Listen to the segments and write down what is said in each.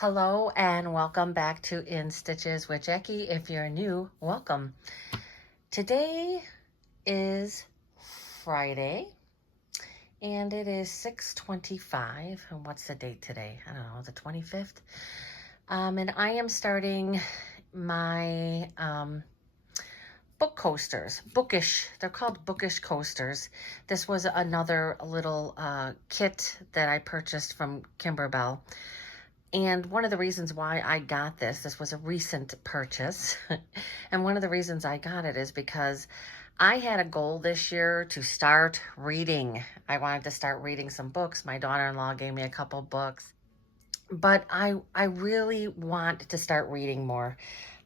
Hello and welcome back to In Stitches with Jackie. If you're new, welcome. Today is Friday and it is 6:25. And what's the date today? I don't know, the 25th. And I am starting my book coasters, they're called Bookish Coasters. This was another little kit that I purchased from Kimberbell. And one of the reasons why I got this was a recent purchase. And one of the reasons I got it is because I had a goal this year to start reading. I wanted to start reading some books. My daughter-in-law gave me a couple books. But I really want to start reading more.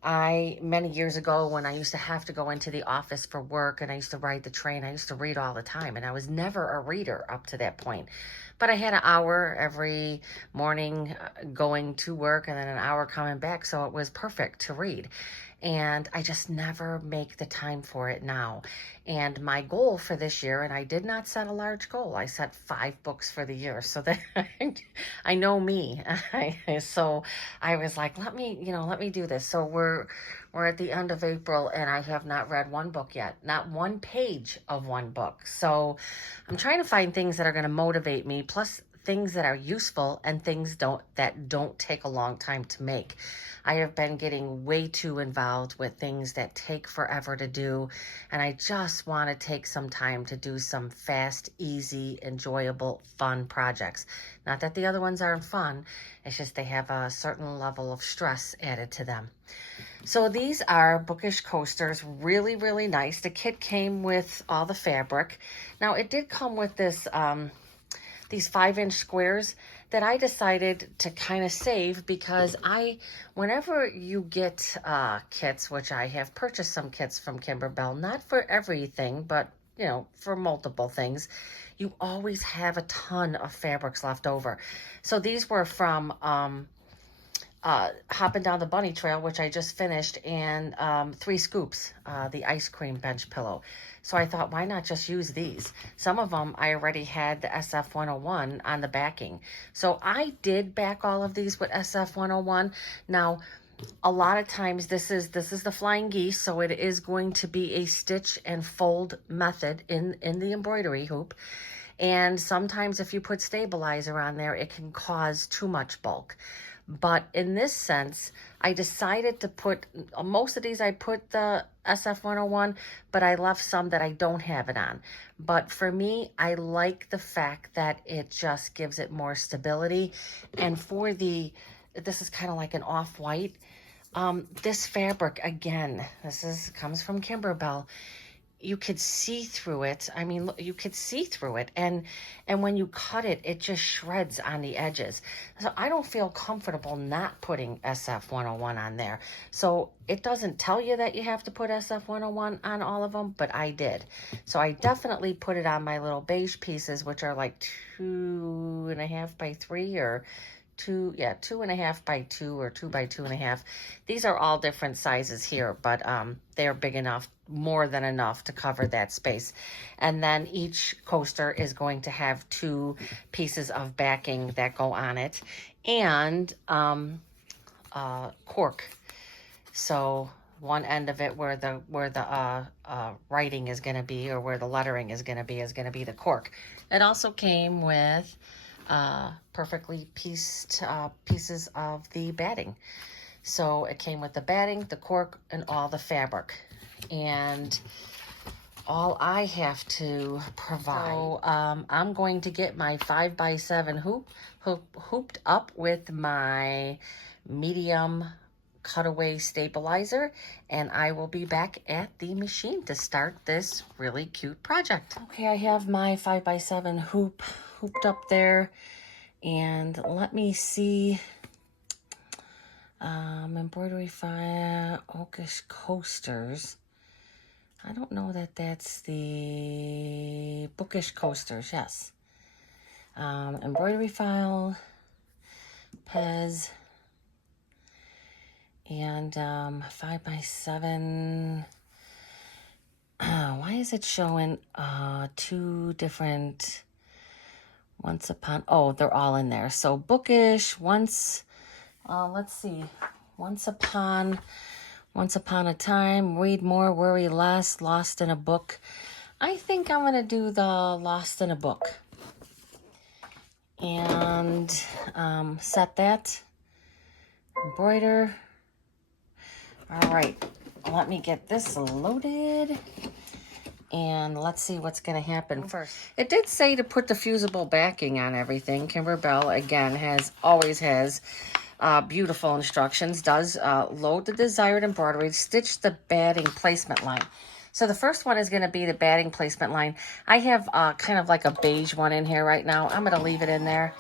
Many years ago, when I used to have to go into the office for work and I used to ride the train, I used to read all the time, and I was never a reader up to that point. But I had an hour every morning going to work and then an hour coming back, so it was perfect to read. And I just never make the time for it now. And my goal for this year, and I did not set a large goal, I set 5 books for the year, so that I know me. So I was like, let me do this. So we're at the end of April and I have not read one book yet, not one page of one book. So I'm trying to find things that are going to motivate me, plus things that are useful and things that don't take a long time to make. I have been getting way too involved with things that take forever to do, and I just want to take some time to do some fast, easy, enjoyable, fun projects. Not that the other ones aren't fun, it's just they have a certain level of stress added to them. So these are Bookish Coasters, really, really nice. The kit came with all the fabric. Now, it did come with these 5-inch squares that I decided to kind of save because whenever you get kits, which I have purchased some kits from Kimberbell, not for everything, but for multiple things, you always have a ton of fabrics left over. So these were from Hopping Down the Bunny Trail, which I just finished, and 3 Scoops, the ice cream bench pillow. So I thought, why not just use these? Some of them I already had the SF-101 on the backing. So I did back all of these with SF-101. Now, a lot of times this is the flying geese, so it is going to be a stitch and fold method in the embroidery hoop. And sometimes if you put stabilizer on there, it can cause too much bulk. But in this sense, I decided to put, most of these I put the SF-101, but I left some that I don't have it on. But for me, I like the fact that it just gives it more stability. And this is kind of like an off-white. This fabric, again, comes from Kimberbell. You could see through it. I mean, you could see through it. And when you cut it, it just shreds on the edges. So I don't feel comfortable not putting SF-101 on there. So it doesn't tell you that you have to put SF-101 on all of them, but I did. So I definitely put it on my little beige pieces, which are like 2.5 by 3 or 2.5 by 2 or 2 by 2.5. These are all different sizes here, but they're big enough, more than enough to cover that space. And then each coaster is going to have 2 pieces of backing that go on it, and cork. So one end of it where the writing is going to be, or where the lettering is going to be the cork. It also came with perfectly pieced pieces of the batting. So it came with the batting, the cork, and all the fabric. And all I have to provide. So I'm going to get my 5x7 hooped up with my medium cutaway stabilizer, and I will be back at the machine to start this really cute project. Okay, I have my 5x7 hooped up there, and let me see. Embroidery file, Bookish Coasters. I don't know that that's the Bookish Coasters, yes. Embroidery file, Pez, and 5x7. Why is it showing 2 different they're all in there. So Bookish, once let's see. Once upon a time, read more, worry less, lost in a book. I think I'm going to do the lost in a book. And set that. Embroider. All right. Let me get this loaded. And let's see what's going to happen first. It did say to put the fusible backing on everything. Kimberbell, again, always has beautiful instructions. Does load the desired embroidery, stitch the batting placement line. So the first one is going to be the batting placement line. I have kind of like a beige one in here right now. I'm going to leave it in there.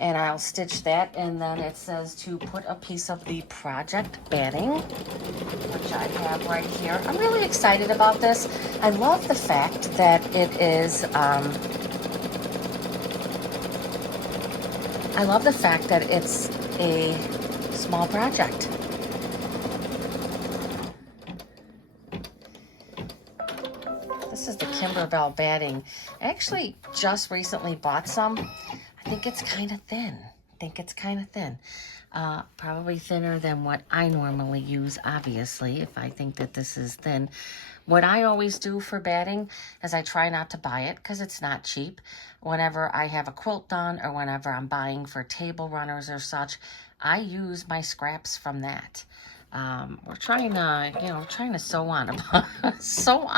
And I'll stitch that, and then it says to put a piece of the project batting, which I have right here. I'm really excited about this. I love the fact that it is, it's a small project. This is the Kimberbell batting. I actually just recently bought some. I think it's kind of thin. Probably thinner than what I normally use, obviously, if I think that this is thin. What I always do for batting is I try not to buy it because it's not cheap. Whenever I have a quilt done or whenever I'm buying for table runners or such, I use my scraps from that. We're trying to sew on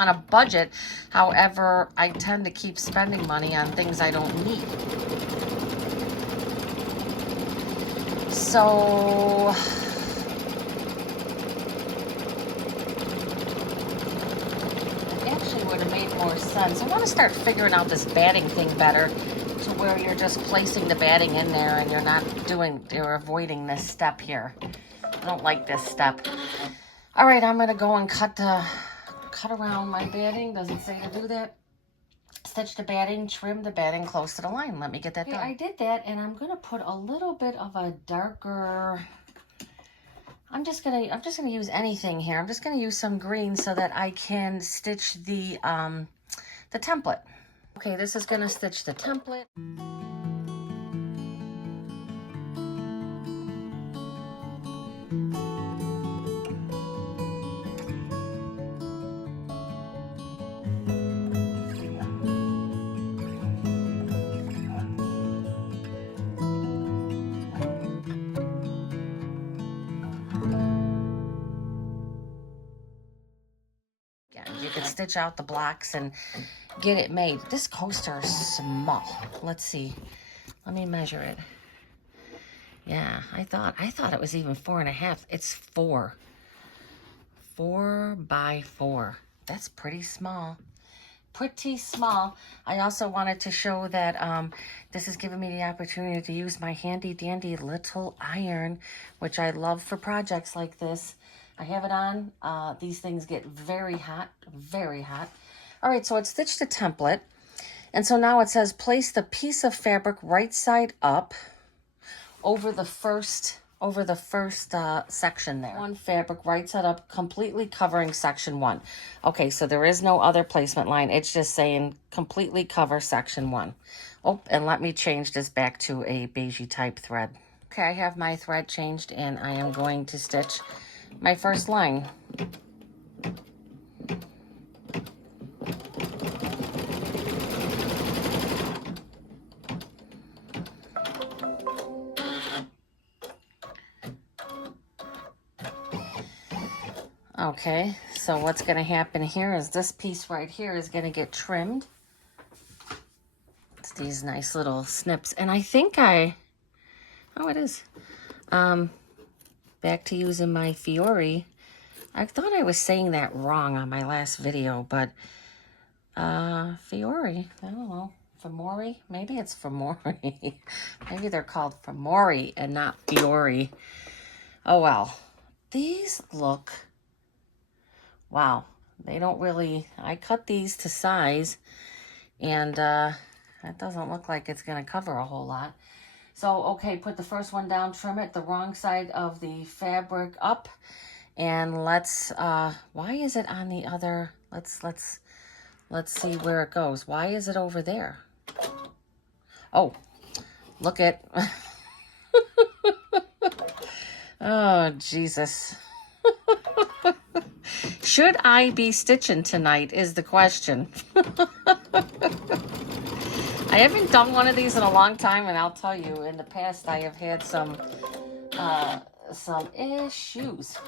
a budget. However, I tend to keep spending money on things I don't need. So it actually would have made more sense. I want to start figuring out this batting thing better, to where you're just placing the batting in there and you're avoiding this step here. I don't like this step. All right, I'm going to go and cut around my batting. Does it say to do that? Stitch the batting, trim the batting close to the line. Let me get that done. I did that, and I'm going to put a little bit of a darker... I'm just gonna use anything here. I'm just gonna use some green so that I can stitch the template. Okay, this is gonna stitch the template. You can stitch out the blocks and get it made. This coaster is small. Let's see. Let me measure it. Yeah, I thought it was even 4.5. It's 4. 4 by 4. That's pretty small. Pretty small. I also wanted to show that this has given me the opportunity to use my handy dandy little iron, which I love for projects like this. I have it on. These things get very hot, very hot. All right, so it stitched the template. And so now it says place the piece of fabric right side up over the first section there. One fabric right side up, completely covering section 1. Okay, so there is no other placement line. It's just saying completely cover section 1. Oh, and let me change this back to a beigey type thread. Okay, I have my thread changed, and I am going to stitch my first line. Okay, so what's going to happen here is this piece right here is going to get trimmed. It's these nice little snips. And I think oh, it is. Back to using my Fiore. I thought I was saying that wrong on my last video, but Fiore, I don't know. Famori? Maybe it's Famori. Maybe they're called Famori and not Fiore. Oh, well. These look... Wow, they don't really... I cut these to size, and that doesn't look like it's going to cover a whole lot. So, okay, put the first one down, trim it the wrong side of the fabric up, and let's... why is it on the other... Let's see where it goes. Why is it over there? Oh, look at... Oh, Jesus. Should I be stitching tonight is the question. I haven't done one of these in a long time, and I'll tell you, in the past I have had some issues.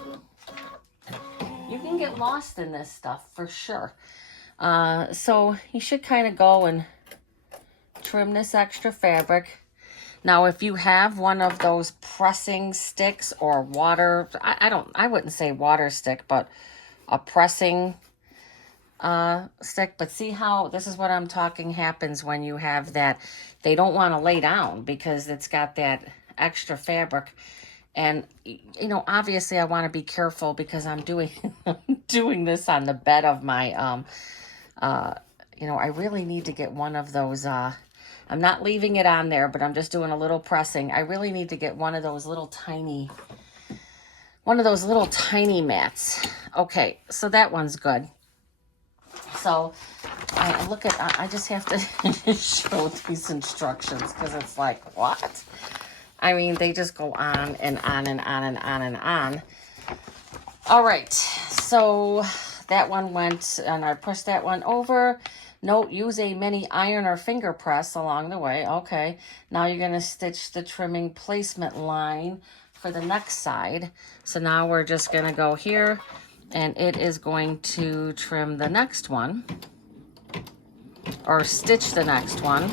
You can get lost in this stuff for sure. So you should kind of go and trim this extra fabric. Now, if you have one of those pressing sticks or water, I wouldn't say water stick, but a pressing stick. But see how, this is what I'm talking happens when you have that. They don't want to lay down because it's got that extra fabric. And, you know, obviously I want to be careful because I'm doing, doing this on the bed of my, you know, I really need to get one of those, I'm not leaving it on there, but I'm just doing a little pressing. I really need to get one of those little tiny mats. Okay, so that one's good. So I just have to show these instructions because it's like, what? I mean, they just go on and on and on and on and on. All right, so that one went, and I pushed that one over. Note, use a mini iron or finger press along the way. Okay, now you're going to stitch the trimming placement line for the next side. So now we're just going to go here, and it is going to trim the next one, or stitch the next one.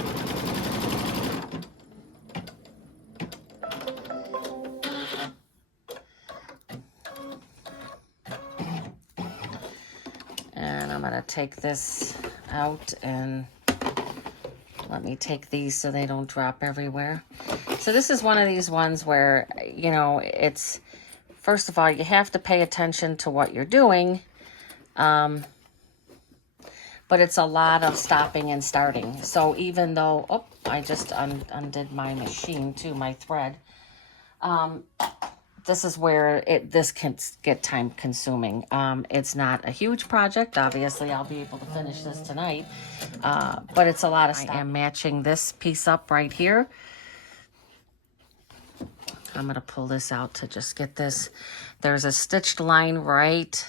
And I'm going to take this out, and let me take these so they don't drop everywhere. So this is one of these ones where, you know, it's, first of all, you have to pay attention to what you're doing. But it's a lot of stopping and starting. So even though, oh, I just undid my machine too, my thread. This is where this can get time consuming. It's not a huge project. Obviously, I'll be able to finish this tonight. But it's a lot of stuff. I am matching this piece up right here. I'm going to pull this out to just get this. There's a stitched line right.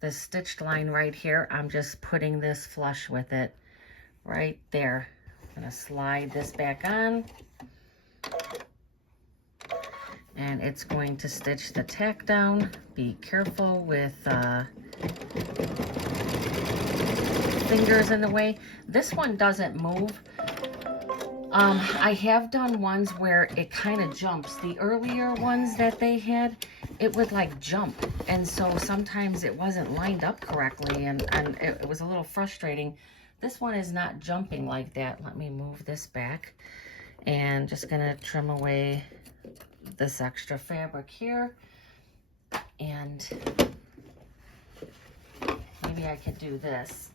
This stitched line right here, I'm just putting this flush with it right there. I'm going to slide this back on. And it's going to stitch the tack down. Be careful with fingers in the way. This one doesn't move. I have done ones where it kind of jumps. The earlier ones that they had, it would like jump. And so sometimes it wasn't lined up correctly, and it was a little frustrating. This one is not jumping like that. Let me move this back. And just gonna trim away this extra fabric here, and maybe I could do this.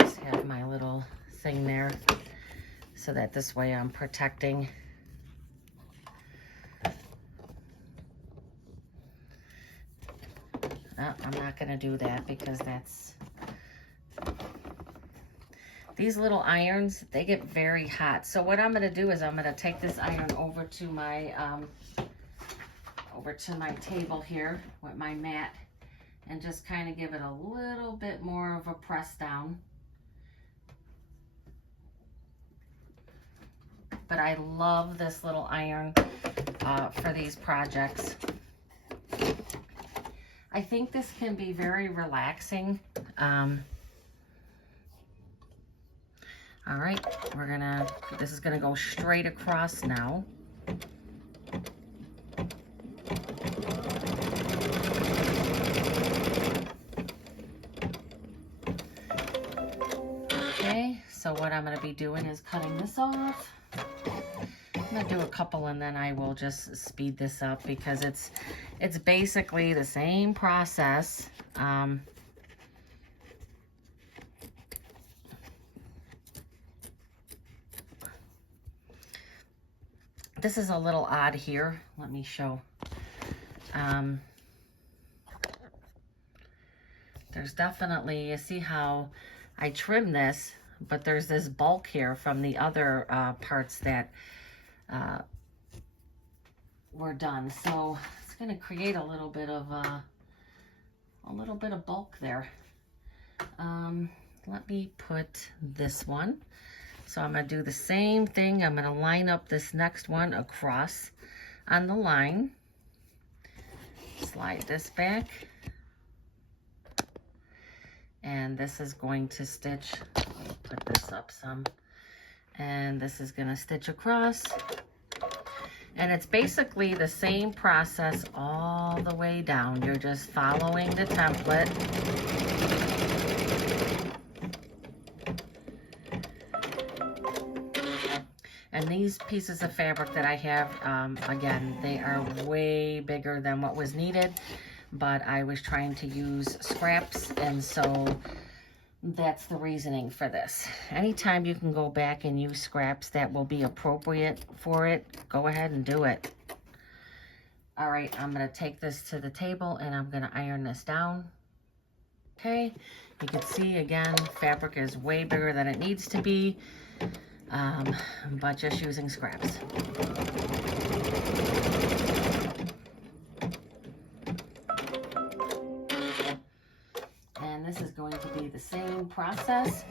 Just have my little thing there so that this way I'm protecting. Oh, I'm not going to do that because that's, these little irons, they get very hot. So what I'm going to do is I'm going to take this iron over to my table here with my mat, and just kind of give it a little bit more of a press down. But I love this little iron for these projects. I think this can be very relaxing. All right, this is gonna go straight across now. Okay, so what I'm gonna be doing is cutting this off. I'm gonna do a couple and then I will just speed this up because it's basically the same process. This is a little odd here. Let me show. There's definitely, you see how I trim this, but there's this bulk here from the other parts that we're done. So it's going to create a little bit of bulk there. Let me put this one. So I'm going to do the same thing. I'm going to line up this next one across on the line. Slide this back. And this is going to stitch. Let me put this up some. And this is going to stitch across. And it's basically the same process all the way down. You're just following the template. And these pieces of fabric that I have, again, they are way bigger than what was needed, but I was trying to use scraps, and so that's the reasoning for this. Anytime you can go back and use scraps that will be appropriate for it, go ahead and do it. All right, I'm gonna take this to the table and I'm gonna iron this down. Okay, you can see again, fabric is way bigger than it needs to be. But just using scraps. And this is going to be the same process.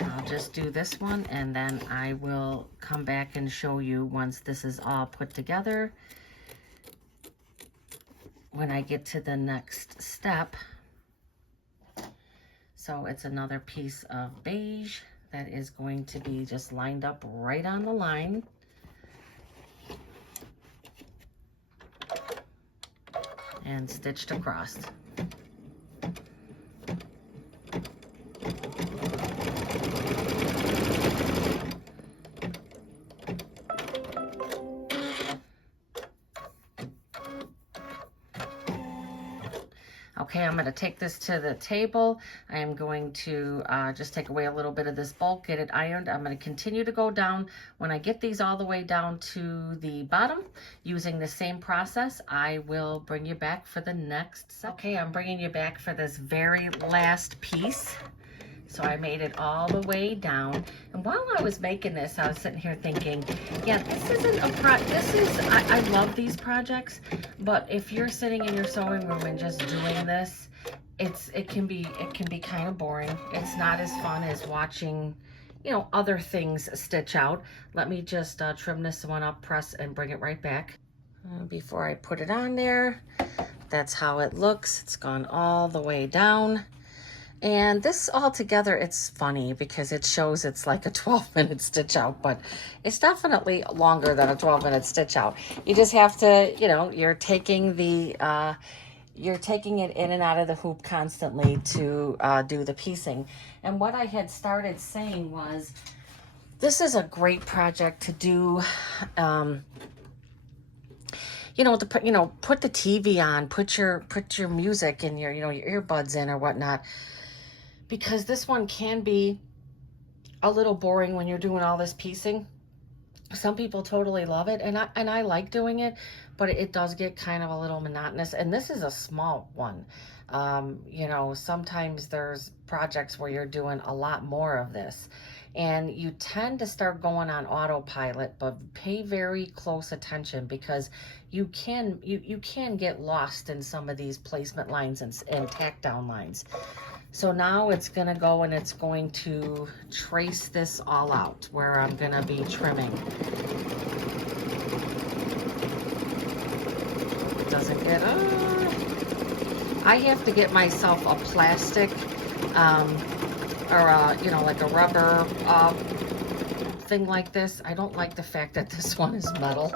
I'll just do this one and then I will come back and show you once this is all put together. When I get to the next step. So it's another piece of beige that is going to be just lined up right on the line. And stitched across. Okay, I'm going to take this to the table. I am going to just take away a little bit of this bulk, get it ironed. I'm going to continue to go down. When I get these all the way down to the bottom, using the same process, I will bring you back for the next set. Okay, I'm bringing you back for this very last piece. So I made it all the way down. And while I was making this, I was sitting here thinking, yeah, this isn't a I love these projects, but if you're sitting in your sewing room and just doing this, it can be kind of boring. It's not as fun as watching, you know, other things stitch out. Let me just trim this one up, press, and bring it right back. Before I put it on there, that's how it looks. It's gone all the way down. And this all together, it's funny because it shows it's like a 12-minute stitch out, but it's definitely longer than a 12-minute stitch out. You just have to, you know, you're taking it in and out of the hoop constantly to do the piecing. And what I had started saying was, this is a great project to do, you know, put the TV on, put your music and your earbuds in or whatnot. Because this one can be a little boring when you're doing all this piecing. Some people totally love it, and I like doing it, but it does get kind of a little monotonous. And this is a small one. You know, sometimes there's projects where you're doing a lot more of this, and you tend to start going on autopilot, but pay very close attention because you can get lost in some of these placement lines and tack down lines. So now it's going to go and it's going to trace this all out where I'm going to be trimming. It doesn't get, I have to get myself a plastic or you know, like a rubber thing like this. I don't like the fact that this one is metal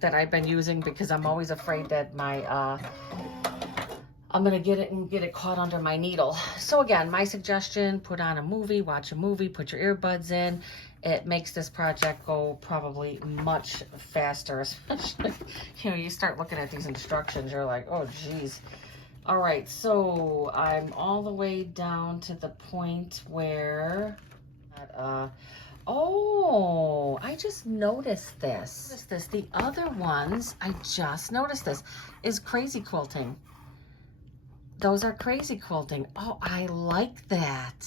that I've been using because I'm always afraid that my I'm gonna get it caught under my needle. So again, my suggestion, put on a movie, watch a movie, put your earbuds in. It makes this project go probably much faster, especially, you know, you start looking at these instructions, you're like, oh geez. All right, so I'm all the way down to the point where, oh, I just noticed this. The other ones, I just noticed this, is crazy quilting. Those are crazy quilting. Oh, I like that.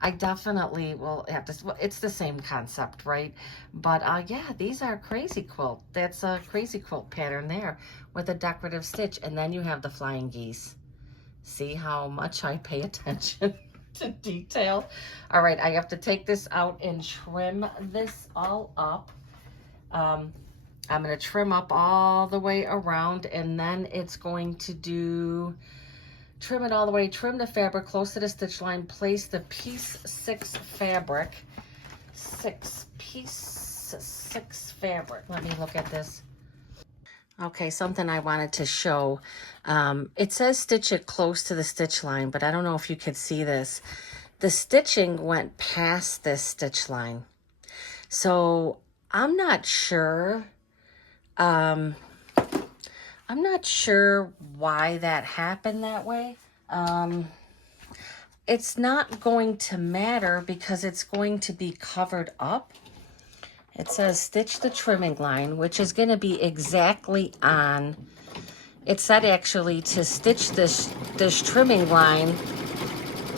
I definitely will have to, well, it's the same concept, right? But yeah, these are crazy quilt. That's a crazy quilt pattern there with a decorative stitch. And then you have the flying geese. See how much I pay attention to detail. All right, I have to take this out and trim this all up. I'm going to trim up all the way around, and then it's going to do, trim it all the way, trim the fabric close to the stitch line, place the piece 6 fabric, piece 6 fabric. Let me look at this. Okay, something I wanted to show. It says stitch it close to the stitch line, but I don't know if you could see this. The stitching went past this stitch line. So I'm not sure. I'm not sure why that happened that way. It's not going to matter because it's going to be covered up. It says stitch the trimming line, which is going to be exactly on. It said actually to stitch this trimming line,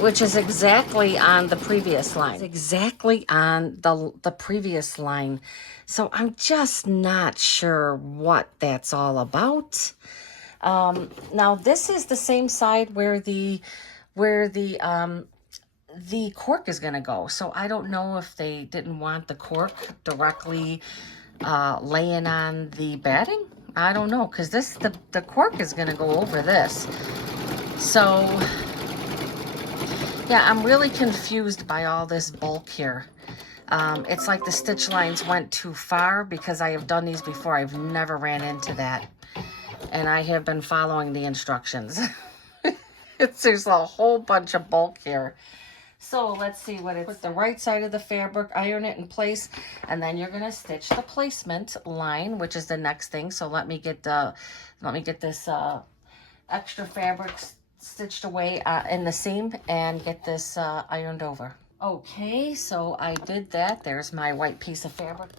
which is exactly on the previous line. It's exactly on the previous line. So I'm just not sure what that's all about. Now this is the same side where the cork is going to go. So I don't know if they didn't want the cork directly laying on the batting. I don't know, because the cork is going to go over this. So yeah, I'm really confused by all this bulk here. It's like the stitch lines went too far because I have done these before. I've never ran into that. And I have been following the instructions. There's a whole bunch of bulk here. So let's see what it's. Put the right side of the fabric, iron it in place, and then you're gonna stitch the placement line, which is the next thing. So let me get this extra fabric stitched away in the seam and get this ironed over. Okay, so I did that. There's my white piece of fabric.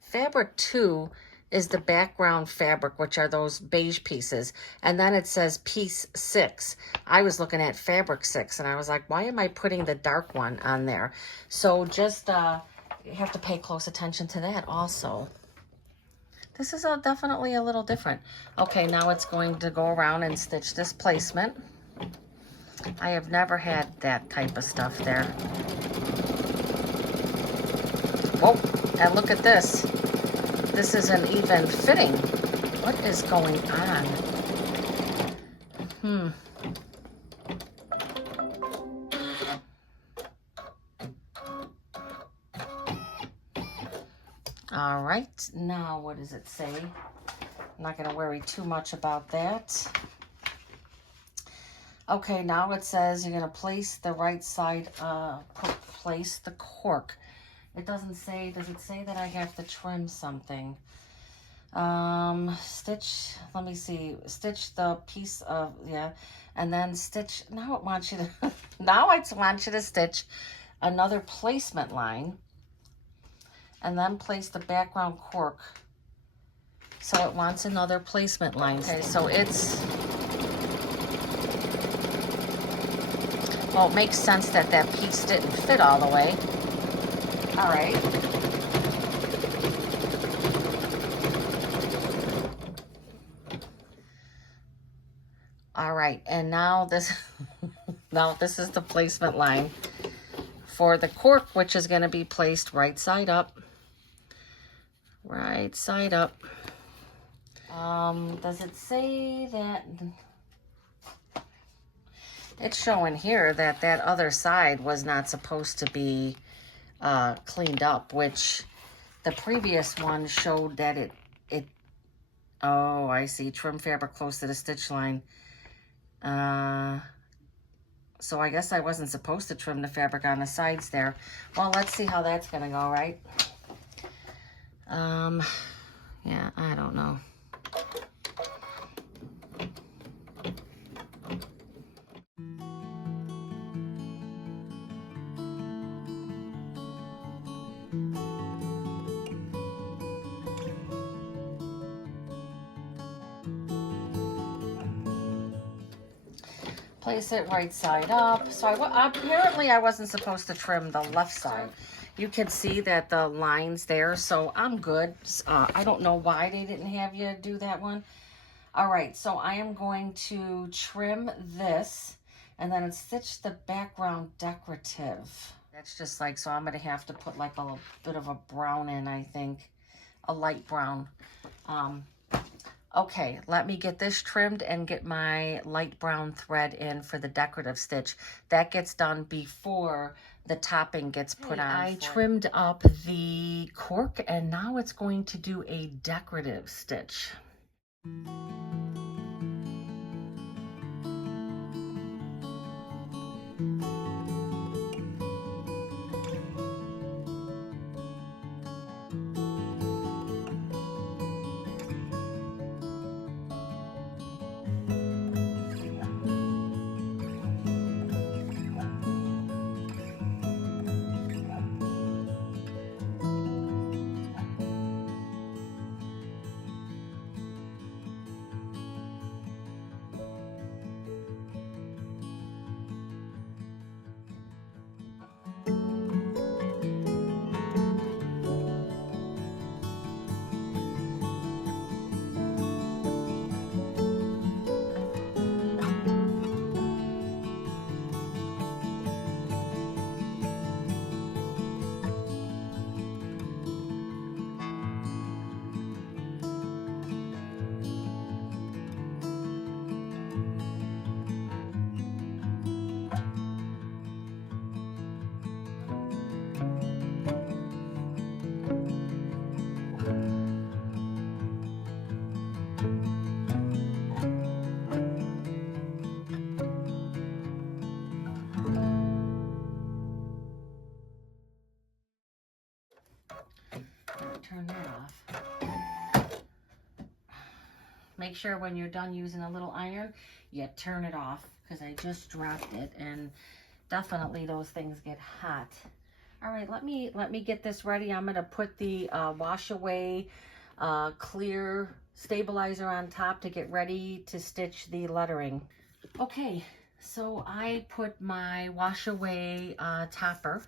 Fabric 2 is the background fabric, which are those beige pieces. And then it says piece 6. I was looking at fabric 6 and I was like, why am I putting the dark one on there? So just you have to pay close attention to that also. This is definitely a little different. Okay, now it's going to go around and stitch this placement. I have never had that type of stuff there. Whoa, and look at this. This isn't even fitting. What is going on? All right, now what does it say? I'm not going to worry too much about that. Okay, now it says you're going to place the right side, place the cork. It doesn't say, does it say that I have to trim something? Stitch, let me see, stitch the piece of, yeah, and then stitch, now it wants you to, now it wants you to stitch another placement line, and then place the background cork. So it wants another placement line. Okay, so it's, well, it makes sense that that piece didn't fit all the way. All right. All right, and now this, now this is the placement line for the cork, which is going to be placed right side up. Right side up. Does it say that? It's showing here that that other side was not supposed to be cleaned up, which the previous one showed that it, oh, I see, trim fabric close to the stitch line. So I guess I wasn't supposed to trim the fabric on the sides there. Well, let's see how that's gonna go, right? Yeah, I don't know. Place it right side up. So apparently I wasn't supposed to trim the left side. You can see that the line's there, so I'm good. I don't know why they didn't have you do that one. All right, so I am going to trim this and then stitch the background decorative. That's just like, so I'm gonna have to put like a bit of a brown in, I think, a light brown. Okay, let me get this trimmed and get my light brown thread in for the decorative stitch. That gets done before the topping gets put on. I trimmed up the cork and now it's going to do a decorative stitch. Turn that off. Make sure when you're done using a little iron, you turn it off, because I just dropped it and definitely those things get hot. All right, let me get this ready. I'm gonna put the wash away clear stabilizer on top to get ready to stitch the lettering. Okay, so I put my wash away topper.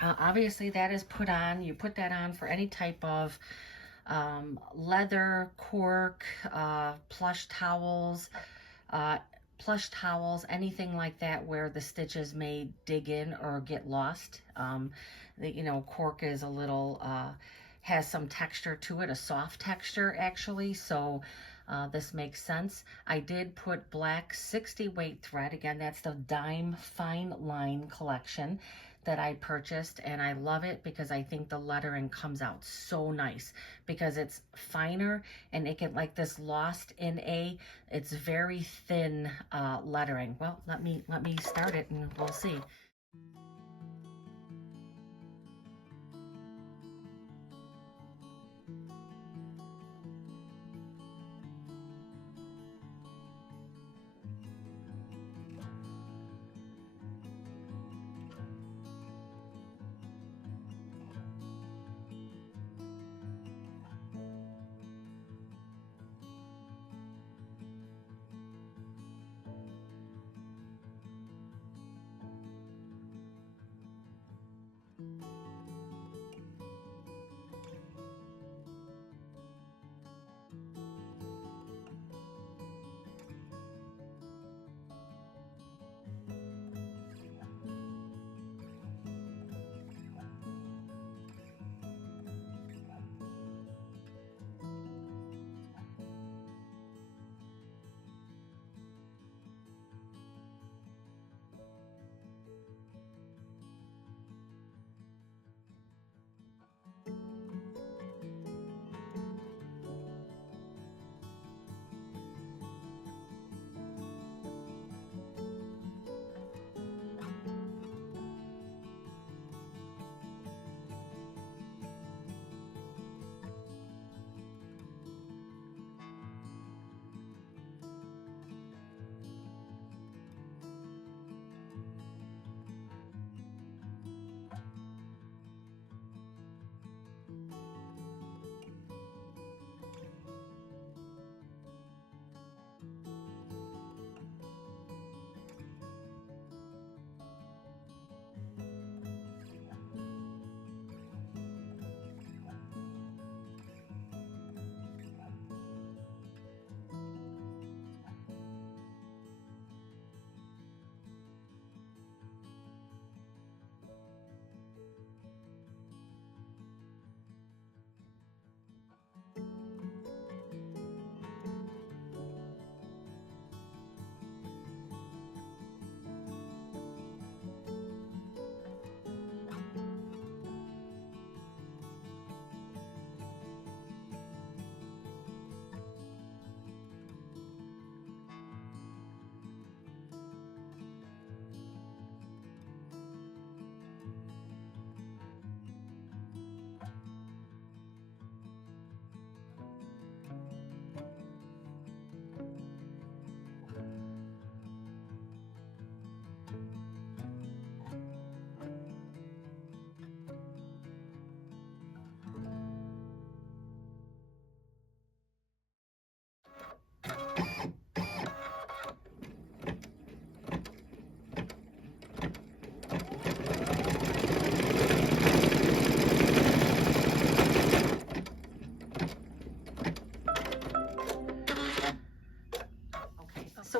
Obviously that is put on. You put that on for any type of leather, cork, plush towels, anything like that where the stitches may dig in or get lost. You know, cork is a little, has some texture to it, a soft texture actually, so this makes sense. I did put black 60 weight thread. Again, that's the Dime Fine Line collection that I purchased, and I love it because I think the lettering comes out so nice because it's finer and it get like this lost in it's very thin lettering. Well, let me start it and we'll see.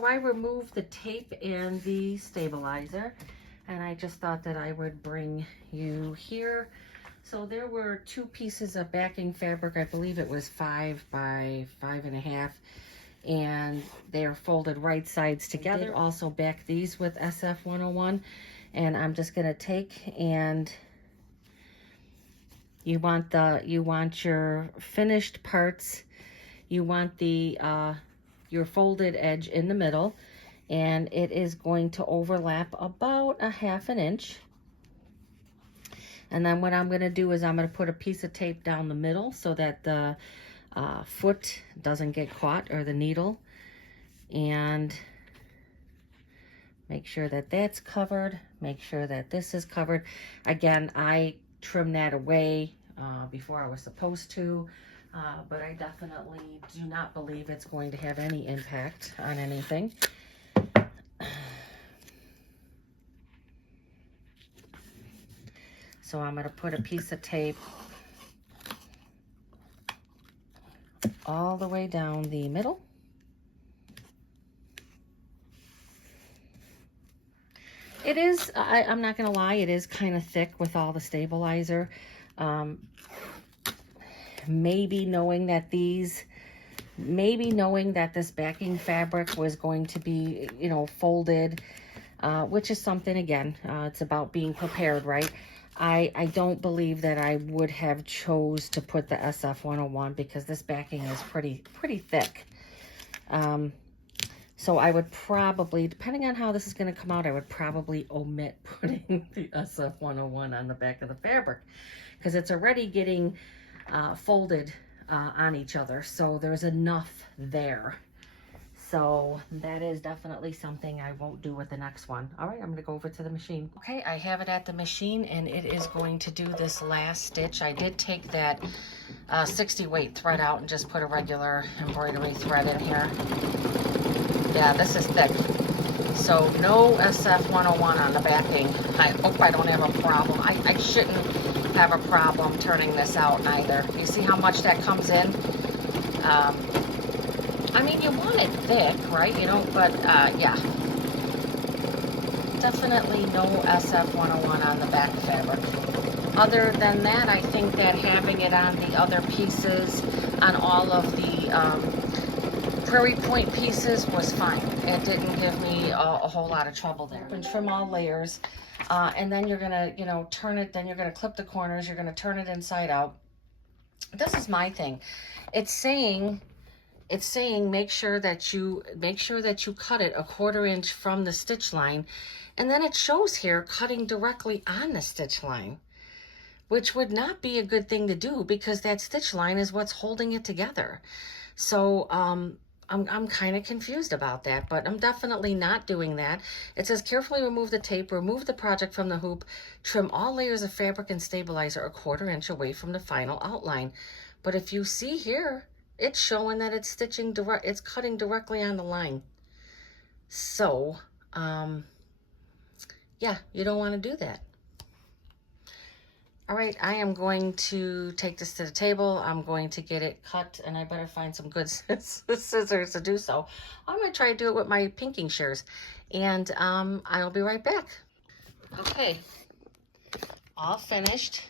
I removed the tape and the stabilizer, and I just thought that I would bring you here. So there were 2 pieces of backing fabric. I believe it was 5 by 5.5, and they are folded right sides together. I did also back these with SF101, and I'm just gonna take, and you want your finished parts, you want the your folded edge in the middle, and it is going to overlap about 1/2 inch. And then what I'm going to do is I'm going to put a piece of tape down the middle so that the foot doesn't get caught, or the needle, and make sure that that's covered, make sure that this is covered. Again, I trimmed that away before I was supposed to, but I definitely do not believe it's going to have any impact on anything. So I'm going to put a piece of tape all the way down the middle. It is, I'm not going to lie, it is kind of thick with all the stabilizer. Maybe knowing that this backing fabric was going to be, you know, folded, which is something, again, it's about being prepared, right? I don't believe that I would have chose to put the SF101 because this backing is pretty thick. So I would probably, depending on how this is going to come out, I would probably omit putting the SF101 on the back of the fabric because it's already getting folded on each other. So there's enough there. So that is definitely something I won't do with the next one. All right, I'm going to go over to the machine. Okay, I have it at the machine, and it is going to do this last stitch. I did take that 60 weight thread out and just put a regular embroidery thread in here. Yeah, this is thick. So no SF101 on the backing. I hope I don't have a problem. I shouldn't have a problem turning this out either. You see how much that comes in? I mean, you want it thick, right? You know, but yeah. Definitely no SF101 on the back fabric. Other than that, I think that having it on the other pieces, on all of the Prairie Point pieces was fine. It didn't give me a whole lot of trouble there. And trim all layers. And then you're gonna, you know, turn it, then you're gonna clip the corners, you're gonna turn it inside out. This is my thing. It's saying make sure that you cut it 1/4 inch from the stitch line, and then it shows here cutting directly on the stitch line, which would not be a good thing to do because that stitch line is what's holding it together. So I'm kind of confused about that, but I'm definitely not doing that. It says carefully remove the tape, remove the project from the hoop, trim all layers of fabric and stabilizer 1/4 inch away from the final outline. But if you see here, it's showing that it's it's cutting directly on the line. So, yeah, you don't want to do that. All right, I am going to take this to the table. I'm going to get it cut, and I better find some good scissors to do so. I'm going to try to do it with my pinking shears, and I'll be right back. Okay, all finished.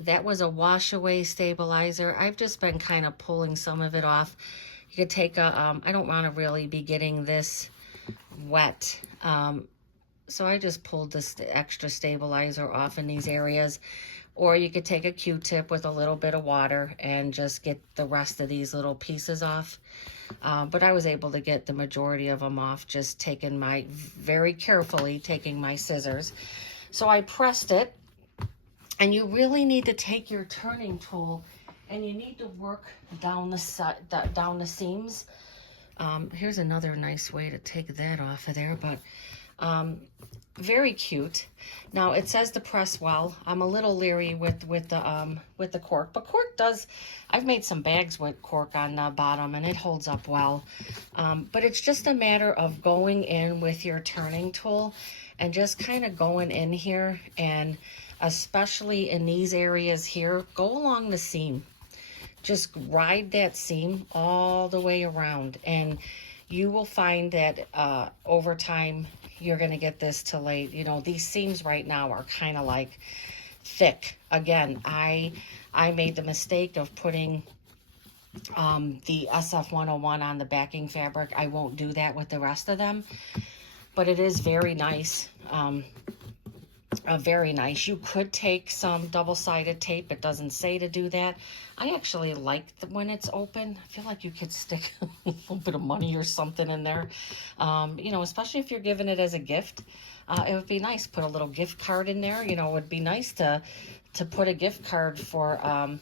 That was a wash away stabilizer. I've just been kind of pulling some of it off. You could take a, I don't want to really be getting this wet. So I just pulled this extra stabilizer off in these areas. Or you could take a Q-tip with a little bit of water and just get the rest of these little pieces off. But I was able to get the majority of them off, just very carefully taking my scissors. So I pressed it. And you really need to take your turning tool and you need to work down the seams. Here's another nice way to take that off of there, but very cute. Now it says to press well. I'm a little leery with the cork, but cork does. I've made some bags with cork on the bottom and it holds up well. But it's just a matter of going in with your turning tool and just kind of going in here, and especially in these areas here, go along the seam. just ride that seam all the way around, and you will find that over time you're going to get this to lay, you know, these seams right now are kind of like thick. Again, I made the mistake of putting the SF101 on the backing fabric. I won't do that with the rest of them, but it is very nice. Very nice. You could take some double-sided tape. It doesn't say to do that. I actually like when it's open. I feel like you could stick a little bit of money or something in there. You know, especially if you're giving it as a gift. It would be nice. Put a little gift card in there. You know, it would be nice to put a gift card for,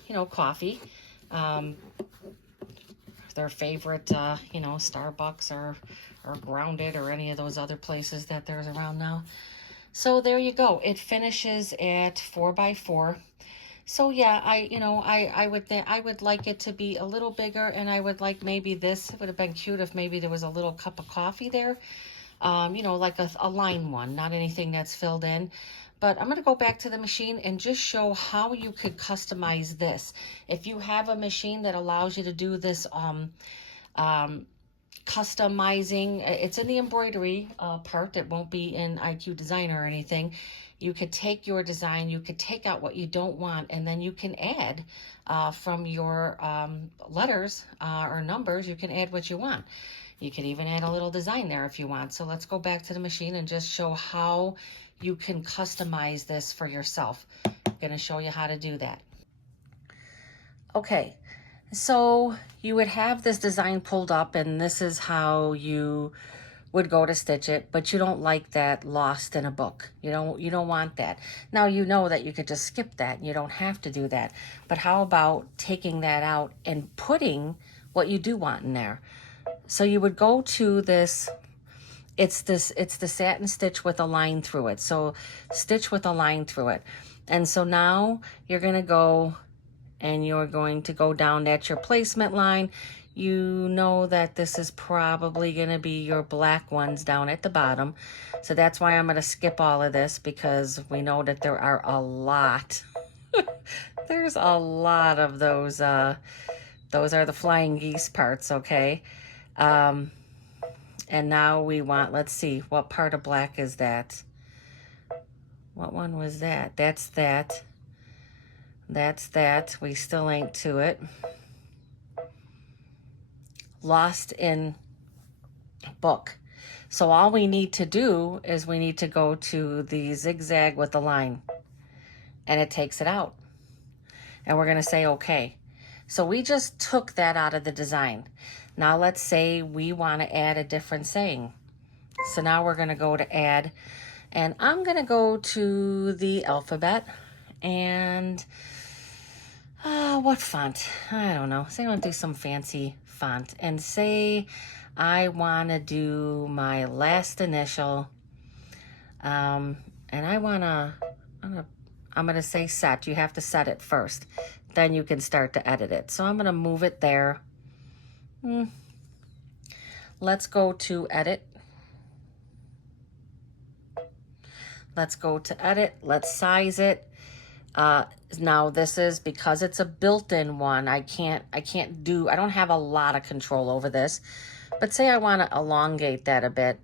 you know, coffee. Their favorite, you know, Starbucks or Grounded or any of those other places that there's around now. So there you go. It finishes at 4x4. So yeah, I would like it to be a little bigger, and I would like maybe this. It would have been cute if maybe there was a little cup of coffee there. You know, like a line one, not anything that's filled in. But I'm going to go back to the machine and just show how you could customize this. If you have a machine that allows you to do this customizing, it's in the embroidery part. It won't be in IQ Designer or anything. You could take your design, you could take out what you don't want, and then you can add from your letters or numbers, you can add what you want. You can even add a little design there if you want. So let's go back to the machine and just show how you can customize this for yourself. I'm going to show you how to do that. Okay, so you would have this design pulled up, and this is how you would go to stitch it, but you don't like that lost in a book. You don't want that. Now you know that you could just skip that and you don't have to do that. But how about taking that out and putting what you do want in there? So you would go to this, it's the satin stitch with a line through it. So stitch with a line through it. And so now you're going to go and you're going to go down at your placement line. You know that this is probably going to be your black ones down at the bottom. So that's why I'm going to skip all of this, because we know that there are a lot. There's a lot of those. Those are the flying geese parts, okay? And now we want, let's see, what part of black is that? What one was that? That's that. That's that. We still ain't to it. Lost in book. So all we need to do is we need to go to the zigzag with the line, and it takes it out. And we're going to say okay. So we just took that out of the design. Now let's say we want to add a different saying. So now we're going to go to add, and I'm going to go to the alphabet, and what font? I don't know. Say I want to do some fancy font, and say I want to do my last initial, and I want to, I'm going to say set. You have to set it first. Then you can start to edit it. So I'm going to move it there. Let's go to edit. Let's go to edit. Let's size it. Now this is, because it's a built-in one, I don't have a lot of control over this, but say I want to elongate that a bit,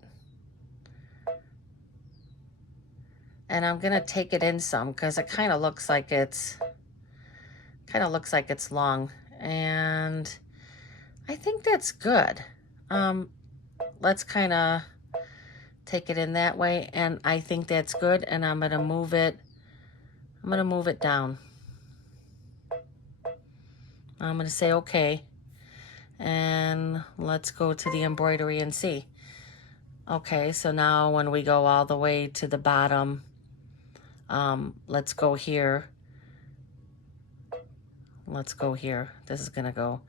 and I'm going to take it in some, because it kind of looks like it's long, and I think that's good. Let's kind of take it in that way, and I think that's good, and I'm going to move it down. I'm going to say okay, and let's go to the embroidery and see. Okay, so now when we go all the way to the bottom, let's go here. Let's go here. This is going to go.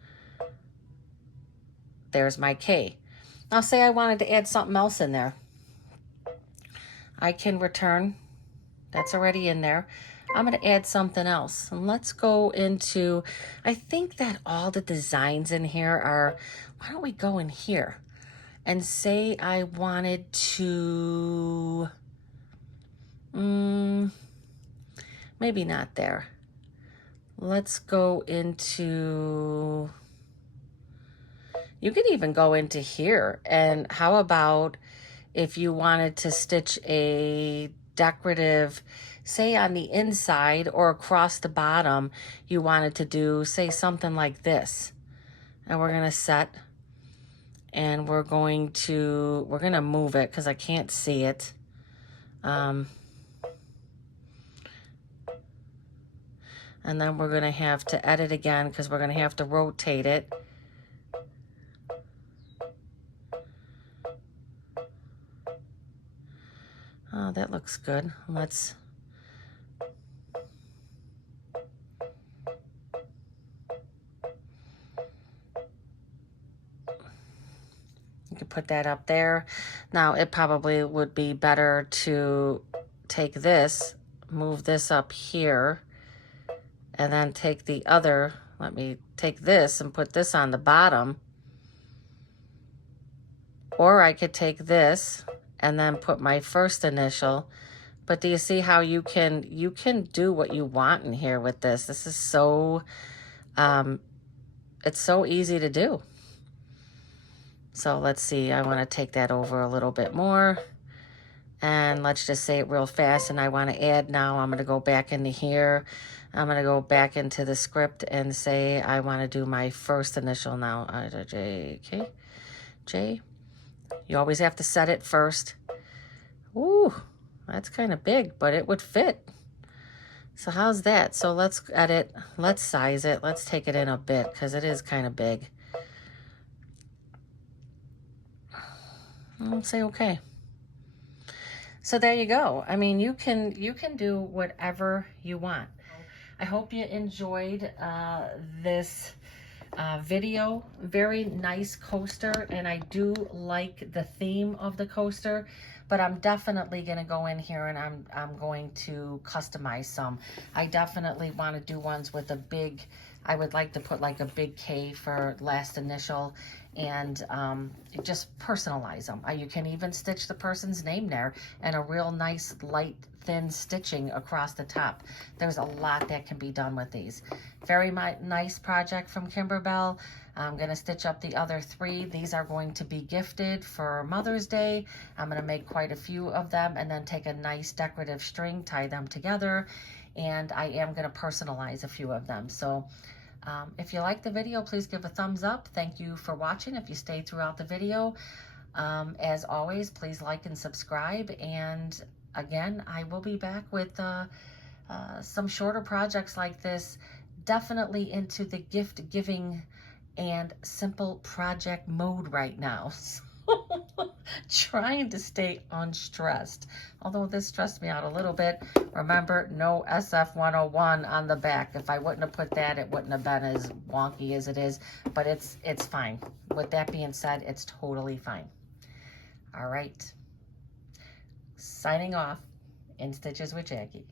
There's my K. Now say I wanted to add something else in there. I can return. That's already in there. I'm going to add something else. And let's go into, I think that all the designs in here are, why don't we go in here and say I wanted to, maybe not there. let's go into, you can even go into here. And how about if you wanted to stitch a decorative, say on the inside or across the bottom, you wanted to do, say, something like this. And we're going to set, and we're going to move it because I can't see it. And then we're going to have to edit again because we're going to have to rotate it. Oh, that looks good. Let's, you can put that up there. Now, it probably would be better to take this, move this up here, and then take the other, let me take this and put this on the bottom. Or I could take this and then put my first initial. But do you see how you can do what you want in here with this? This is so, it's so easy to do. So let's see, I want to take that over a little bit more. And let's just say it real fast. And I want to add now, I'm going to go back into here. I'm going to go back into the script and say I want to do my first initial now. J. You always have to set it first. Ooh, that's kind of big, but it would fit. So how's that? So let's edit, let's size it, let's take it in a bit because it is kind of big. I'll say okay. So there you go. I mean, you can do whatever you want. I hope you enjoyed this video. Very nice coaster, and I do like the theme of the coaster, but I'm definitely going to go in here and I'm going to customize some. I definitely want to do ones with a big, I would like to put like a big K for last initial, and just personalize them. You can even stitch the person's name there and a real nice light thin stitching across the top. There's a lot that can be done with these. Very nice project from Kimberbell. I'm going to stitch up the other 3. These are going to be gifted for Mother's Day. I'm going to make quite a few of them and then take a nice decorative string, tie them together, and I am going to personalize a few of them. So if you like the video, please give a thumbs up. Thank you for watching if you stayed throughout the video. As always, please like and subscribe, and again, I will be back with some shorter projects like this, definitely into the gift giving and simple project mode right now. So trying to stay unstressed, although this stressed me out a little bit. Remember, no SF 101 on the back. If I wouldn't have put that, it wouldn't have been as wonky as it is, but it's fine. With that being said, it's totally fine. All right, signing off in Stitches with Jackie.